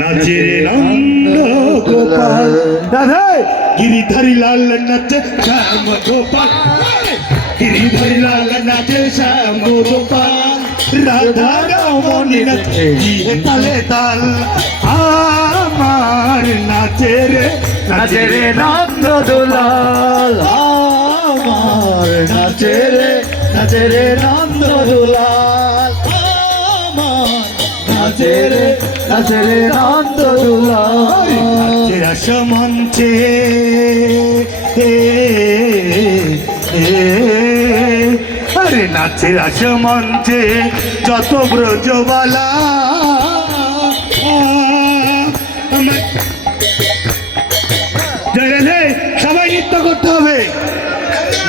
নাচে রে নন্দ গোপাল রাধে গিরিধারী লাল নাচে শ্যাম গোপাল গিরিধারী লাল নাচে শ্যাম গোপাল রাধা রমণী নাচে তালে তাল আমার নাচে রে নাচে রে নন্দ দুলাল আমার নাচে রে নাচে রে নন্দ দুলাল আমার নাচে রে রে নন্দ এ, এ, আরে রসমঞ্চে যত ব্রজবালা সবাই নৃত্য করতে হবে।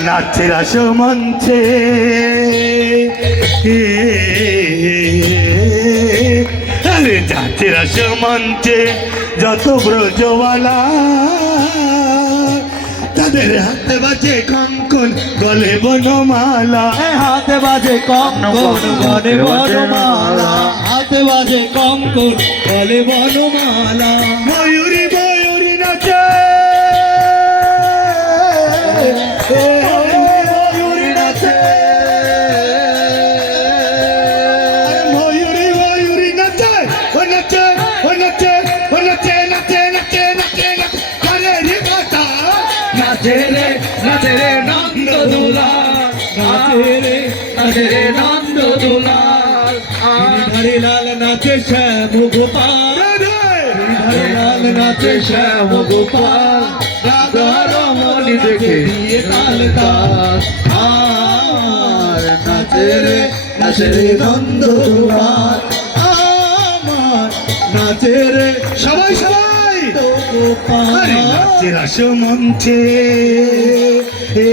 নাচে রসমঞ্চে এ, আরে যাচ্ছে রসমঞ্চে যত ব্রজওয়ালা তাদের হাতে বাজে কঙ্কন গলে বনমালা। হাতে বাজে কঙ্কন গলে বনমালা। হাতে বাজে কঙ্কন গলে বনমালা। ময়ূরী নাচে রে নন্দ দুলাল নাচে রে নন্দ দুলাল হরি লাল নাচে শ্যাম গোপাল। হরি লাল নাচে শ্যাম গোপাল। রাধা রমণী দেখে দিয়ে রে নন্দ দুলাল আমার সবাই সবাই। গোপাল আরে নাচে রসমঞ্চে এ,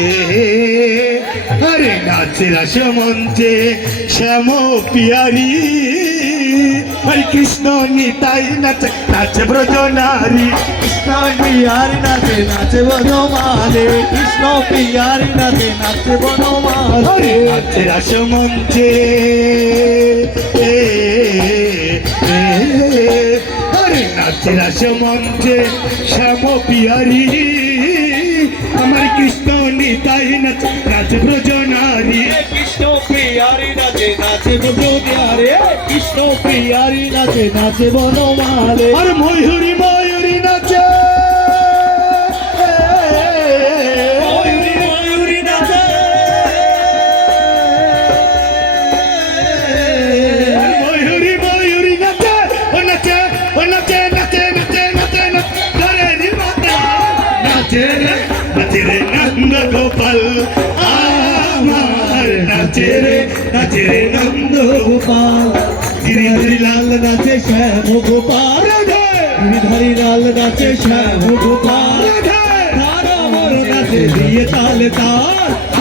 এ, আরে নাচে রসমঞ্চে শ্যাম পিয়ারি। হরে কৃষ্ণ নিতাই নাচে নাচে ব্রজ নারী। কৃষ্ণ পিয়ারি নাচে নাচে বনমালে কৃষ্ণ পিয়ারি নাচে নাচে বনমালে হরে নাচে রসমঞ্চে এ, এ, রসমঞ্চে শ্যাম পিয়ারি। আমার কৃষ্ণ নিতাই নাচ নাচ ব্রজ নারী কৃষ্ণ পিয়ারি নাচে নাচে বনমালে কৃষ্ণ পিয়ারি নাচে নাচে বনমালে আর ময়ূরী ময়ূরী নাচে গোপাল আমার নাচে রে নাচে রে নন্দ গোপাল। গিরিধারি লাল নাচে শ্যাম গোপাল। গিরিধারি লাল নাচে শ্যাম গোপাল। তারা নাচে দিয়ে তালে তাল।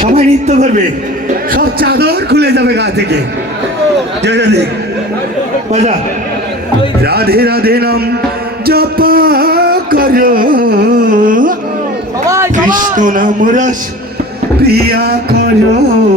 সবাই নৃত্য করবে। সব চাদর খুলে যাবে গা থেকে। জয় রাধে। বাজা। রাধে রাধে নাম জপ করো। কৃষ্ণ নাম রস। প্রিয়া করো।